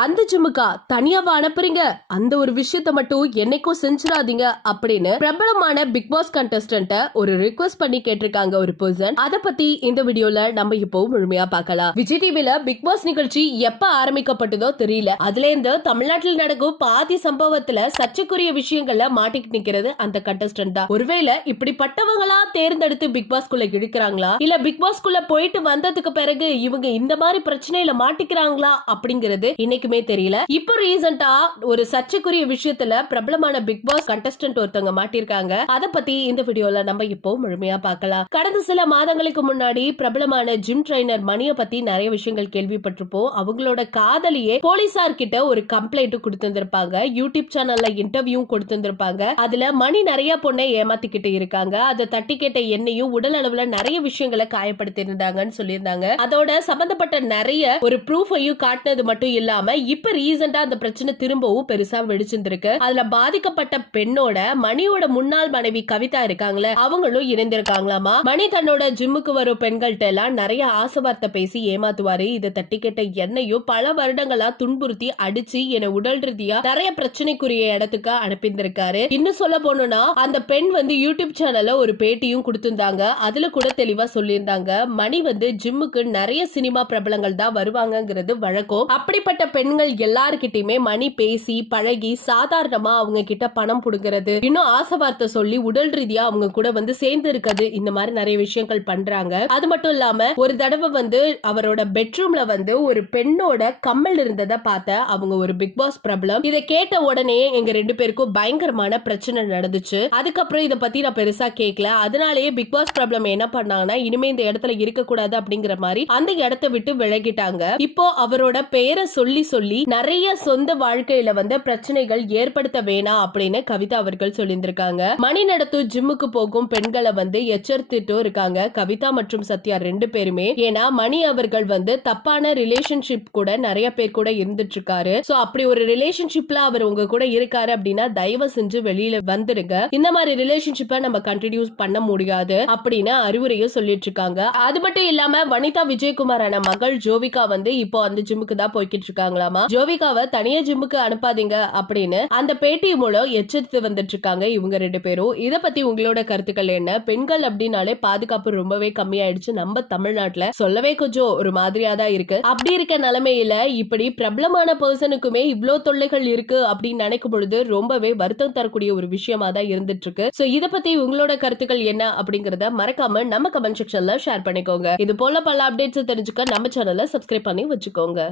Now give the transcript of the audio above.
அந்த ஜிம்முக்கா தனியாவா அனுப்புறீங்க? அந்த ஒரு விஷயத்த மட்டும் என்னைக்கும் செஞ்சிடாதீங்க அப்படின்னு பிரபலமான பிக் பாஸ் கண்டஸ்டன்ட்ட ஒரு ரிக்வஸ்ட் பண்ணி கேட்டிருக்காங்க ஒரு பர்சன் அத பத்தி இந்த வீடியோல நம்ம இப்போ முழுமையா பார்க்கலாம். விஜய் டிவில பிக் பாஸ் நிகழ்ச்சி எப்ப ஆரம்பிக்கப்பட்டதோ தெரியல. அதுல இருந்து தமிழ்நாட்டில் நடக்கும் பாதி சம்பவத்துல சர்ச்சைக்குரிய விஷயங்கள்ல மாட்டிக்கிட்டு நிக்கிறது அந்த கண்டஸ்டன்ட் தான். ஒருவேளை இப்படிப்பட்டவங்களா தேர்ந்தெடுத்து பிக் பாஸ்குள்ள இழுக்கிறாங்களா? இல்ல பிக் பாஸ்குள்ள போயிட்டு வந்ததுக்கு பிறகு இவங்க இந்த மாதிரி பிரச்சனையில மாட்டிக்கிறாங்களா அப்படிங்கிறது இன்னைக்குமே தெரியல. இப்போ ரீசெண்டா ஒரு சர்ச்சைக்குரிய விஷயத்துல பிரபலமான பிக் பாஸ் கண்டஸ்டன்ட் ஒருத்தவங்க மாட்டிருக்காங்க. அத பத்தி இந்த வீடியோல நம்ம இப்போ முழுமையா பார்க்கலாம். கடந்த சில மாதங்களுக்கு முன்னாடி பிரபலமான ஜிம் ட்ரைனர் மணிய பத்தி நிறைய விஷயங்கள் கேள்விப்பட்டிருப்போம். அவங்களோட காதலியே போலீசார் கிட்ட ஒரு கம்ப்ளைண்ட் கொடுத்திருந்திருப்பாங்க. யூடியூப் சேனல்ல இன்டர்வியூ கொடுத்திருந்திருப்பாங்க. அதுல மணி நிறைய பொண்ணை ஏமாத்திக்கிட்டு இருக்காங்க. அதை தட்டி கேட்ட என்னையும் உடல் அளவுல நிறைய விஷயங்களை காயப்படுத்தி இருந்தாங்கன்னு சொல்லியிருந்தாங்க. அதோட சம்பந்தப்பட்ட நிறைய ஒரு ப்ரூஃபையும் காட்டினது மட்டும் இல்லாம இப்ப ரீசெண்டா அந்த பிரச்சனை திரும்பவும் பெருசா வெடிச்சிருந்திருக்கு. அதுல பாதிக்கப்பட்ட பெண்ணோட மணியோட முன்னாள் மனைவி கவிதா இருக்காங்களே அவங்களும் இணைந்திருக்காங்களாமா? மணி தன்னோட ஜிம்முக்கு வரும் பெண்கள்ட்ட எல்லாம் நிறைய ஆசைவார்த்தை பேசி ஏமாத்துவாரு. இதை தட்டி கேட்ட என்னையும் பல வருடங்களா துன்புறுத்தி அடிச்சு என உடல் ரீதியா நிறைய பிரச்சனைக்குரிய இடத்துக்கு அனுப்பியிருந்திருக்காரு. இன்னும் சொல்ல போனோம்னா அந்த பெண் வந்து யூடியூப் சேனல்ல ஒரு பேட்டியும் கொடுத்திருந்தாங்க. அதுல கூட தெளிவா சொல்லியிருந்தாங்க மணி வந்து ஜிம்முக்கு நிறைய சினிமா பிரபலங்கள் தான் வருவாங்கங்கிறது வழக்கம். அப்படிப்பட்ட பெண்கள் எல்லார்கிட்டயுமே மணி பேசி பழகி சாதாரணமா அவங்க கிட்ட பணம் புடுங்கிறது இன்னும் ஆசை வார்த்தை சொல்லி உடல் ரீதியா அவங்க கூட வந்து சேர்ந்து இருக்கிறது இந்த மாதிரி நிறைய விஷயங்கள் பண்றாங்க. அது மட்டும் இல்லாம ஒரு தடவை வந்து அவரோட பெட்ரூம்ல வந்து ஒரு பெண்ணோட கம்மல் இருந்ததை பார்த்த அவங்க ஒரு பிக் பாஸ் பிரபலம். இதை கேட்ட உடனே எங்க ரெண்டு பேருக்கும் பயங்கரமான பிரச்சனை நடந்துச்சு. அதுக்கப்புறம் இதை பத்தி நான் பெருசா கேட்கல அதனாலேயே பிக் பாஸ் பிரபலம் என்ன பண்ணாங்கன்னா இனிமே இந்த இடத்துல இருக்க கூடாது அப்படிங்கிற மாதிரி அந்த இடத்த விட்டு விலகிட்டாங்க. இப்போ அவரோட பெயரை சொல்லி சொல்லி நிறைய சொந்த வாழ்க்கையில வந்து பிரச்சனைகள் ஏற்படுத்த வேணாம் அப்படின்னு கவிதா அவர்கள் சொல்லியிருந்திருக்காங்க. மணி நடத்து ஜிம்முக்கு போகும் பெண்களை வந்து எச்சரித்துட்டும் இருக்காங்க. கவிதா மற்றும் சத்யா ரெண்டு பேருமே. ஏன்னா மணி அவர்கள் வந்து தப்பான ரிலேஷன்ஷிப் கூட நிறைய பேர் கூட இருந்துட்டு இருக்காரு சோ அப்படி ஒரு ரிலேஷன்ஷிப்ல அவர் உங்க கூட இருக்காரு அப்படின்னா தயவு செஞ்சு வெளியில வந்துருங்க. இந்த மாதிரி ரிலேஷன்ஷிப்பை நம்ம கண்டினியூஸ் பண்ண முடியாது அப்படின்னு அறிவுரையும் சொல்லிட்டு இருக்காங்க அது மட்டும் இல்லாம வனிதா விஜயகுமாரான மகள் ஜோவிகா வந்து இப்போ அந்த ஜிம்முக்கு தான் போய்கிட்டு இருக்காங்களாமா ஜோவிகாவை தனியா ஜிம்முக்கு அனுப்பாதீங்க அப்படின்னு அந்த பேட்டி மூலம் எச்சரித்து வந்துட்டு இருக்காங்க இவங்க ரெண்டு பேரும். இத பத்தி உங்களோட கருத்துக்கள் என்ன? பெண்கள் அப்படின்னாலே பாதுகாப்பு ரொம்பவே கம்மியாயிடுச்சு. நம்ம தமிழ்நாட்டுல சொல்லவே கொஞ்சம் ஒரு மாதிரியா தான் இருக்கு. அப்படி இருக்க நிலைமையில இப்படி பிரபலமான பர்சனுக்குமே இவ்ளோ தொல்லைகள் இருக்கு அப்படின்னு நினைக்கும் பொழுது ரொம்பவே வருத்தம் தரக்கூடிய ஒரு விஷயமா தான் இருந்துட்டு இருக்கு சோ இத பத்தி உங்களோட கருத்துக்கள் என்ன அப்படிங்கறத மறக்காம நம்ம கமெண்ட் செக்ஷன்ல ஷேர் பண்ணிக்கோங்க. இது போல பல அப்டேட்ஸ் தெரிஞ்சுக்க நம்ம சேனலை சப்ஸ்கிரைப் பண்ணி வச்சுக்கோங்க.